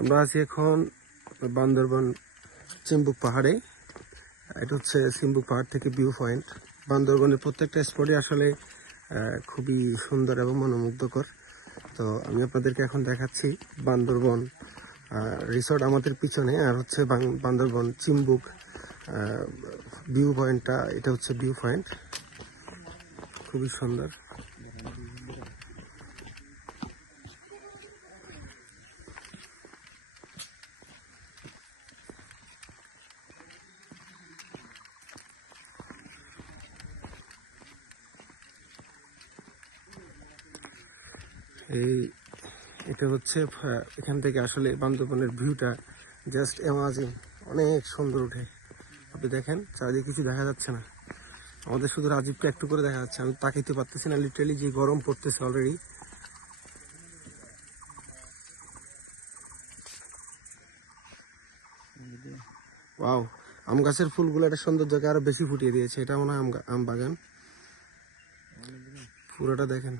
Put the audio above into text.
আমরা আছি এখন বান্দরবান চিম্বুক পাহাড়ে। এটা হচ্ছে চিম্বুক পাহাড় থেকে ভিউ পয়েন্ট। বান্দরবানের প্রত্যেকটা স্পটই আসলে খুবই সুন্দর এবং মনোমুগ্ধকর। তো আমি আপনাদেরকে এখন দেখাচ্ছি বান্দরবন রিসোর্ট আমাদের পিছনে, আর হচ্ছে বান্দরবন চিম্বুক ভিউ পয়েন্টটা। এটা হচ্ছে ভিউ পয়েন্ট, খুবই সুন্দর। এটা হচ্ছে এখান থেকে আসলে বান্দরবনের ভিউটা জাস্ট অ্যামাজিং, অনেক সুন্দর উঠে। আপনি দেখেন চারিদিকে কিছু দেখা যাচ্ছে না, আমাদের শুধু রাজীবকে একটু করে দেখা যাচ্ছে। আমি তাকাইতে পারতেছি না, লিটারালি যে গরম পড়তেছে অলরেডি। ওয়াও, আম গাছের ফুলগুলো একটা সৌন্দর্যকে আরো বেশি ফুটিয়ে দিয়েছে। এটা মনে হয় আম বাগান, পুরোটা দেখেন।